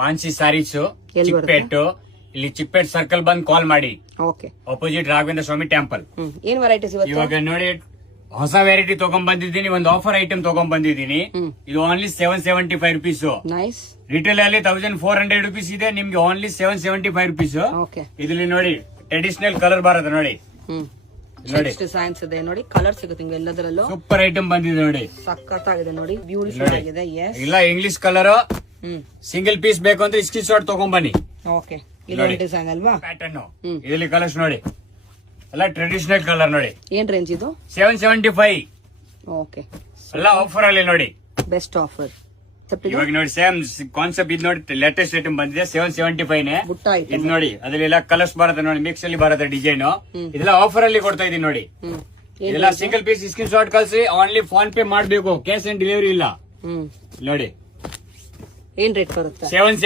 ಮಾನ್ಸಿ ಸಾರೀಸ್ ಎಲ್ಲಿ ಬರುತ್ತೆ? ಚಿಕ್ಕಪೇಟು. ಇಲ್ಲಿ ಚಿಕ್ಕಪೇಟ್ ಸರ್ಕಲ್ ಬಂದ್ ಕಾಲ್ ಮಾಡಿ. ಓಕೆ. ಅಪೋಸಿಟ್ ರಾಘವೇಂದ್ರ ಸ್ವಾಮಿ ಟೆಂಪಲ್. ಏನ್ ವೆರೈಟೀಸ್ ಇವತ್ತು? ಇವಾಗ ನೋಡಿ ಹೊಸ ವೆರೈಟಿ ತಗೊಂಡ್ ಬಂದಿದ್ದೀನಿ. ಒಂದು ಆಫರ್ ಐಟಮ್ ತಗೊಂಡ್ ಬಂದಿದ್ದೀನಿ. ಇದು ಓನ್ಲಿ 775 ರುಪೀಸ್. ನೈಸ್. ರಿಟೇಲ್ ಅಲ್ಲಿ 1400 ರುಪೀಸ್ ಇದೆ. ನಿಮ್ಗೆ ಓನ್ಲಿ 775 ರುಪೀಸ್. ಓಕೆ. ಇದ್ರಲ್ಲಿ ನೋಡಿ ಟ್ರೆಡಿಷನಲ್ ಕಲರ್ ಬರುತ್ತೆ ನೋಡಿ. ನೋಡಿ ಡಿಸೈನ್ಸ್ ಇದೆ ನೋಡಿ, ಕಲರ್ ಸಿಗುತ್ತೆ ನಿಮ್ಗೆ ಎಲ್ಲದರಲ್ಲೂ. ಸೂಪರ್ ಐಟಮ್ ಬಂದಿದೆ ನೋಡಿ, ಸಖತ್ತಾಗಿದೆ ನೋಡಿ, ಬ್ಯೂಟಿಫುಲ್ ಆಗಿದೆ. ಎಸ್. ಇಲ್ಲ ಇಂಗ್ಲಿಷ್ ಕಲರ್ ಸಿಂಗಲ್ ಪೀಸ್ ಬೇಕು ಅಂದ್ರೆ ಸ್ಕ್ರೀನ್ ಶಾಟ್ ತಗೊಂಡ್ ಬನ್ನಿ. ಓಕೆ. ಇದೊಂದು ಡಿಸೈನ್ ಅಲ್ವಾ? ಪ್ಯಾಟರ್ನ್ ಇದರಲ್ಲಿ ಕಲರ್ಸ್ ನೋಡಿ, ಎಲ್ಲ ಟ್ರೆಡಿಷನಲ್ ಕಲರ್ ನೋಡಿ. ಏನ್ ರೇಂಜ್ ಇದು? 775. ಓಕೆ. ಎಲ್ಲ ಆಫರ್ ಅಲ್ಲಿ ನೋಡಿ, ಬೆಸ್ಟ್ ಆಫರ್. ಇವಾಗ ನೋಡಿ ಸೇಮ್ ಕಾನ್ಸೆಪ್ಟ್ ಇದು ನೋಡಿ, ಲೇಟೆಸ್ಟ್ ಐಟಮ್ ಬಂದಿದೆ 775 ನೇ. ಬುಟ್ಟ ಐಟಮ್ ಇದು ನೋಡಿ, ಅದರಲ್ಲೆಲ್ಲ ಕಲರ್ಸ್ ಬರುತ್ತೆ ನೋಡಿ, ಮಿಕ್ಸ್ ಅಲ್ಲಿ ಬರುತ್ತೆ ಡಿಸೈನ್. ಇದೆಲ್ಲ ಆಫರ್ ಅಲ್ಲಿ ಕೊಡ್ತಾ ಇದೀನಿ ನೋಡಿ. ಇದೆಲ್ಲ ಸಿಂಗಲ್ ಪೀಸ್ ಸ್ಕ್ರೀನ್ ಶಾಟ್ ಕಳ್ಸಿ, ಓನ್ಲಿ ಫೋನ್ ಪೇ ಮಾಡ್ಬೇಕು, ಕ್ಯಾಶ್ ಆನ್ ಡೆಲಿವರಿ ಇಲ್ಲ. ಹ್ಮ್. ನೋಡಿ ಏನ್ ರೇಟ್ ಬರುತ್ತೆ? 7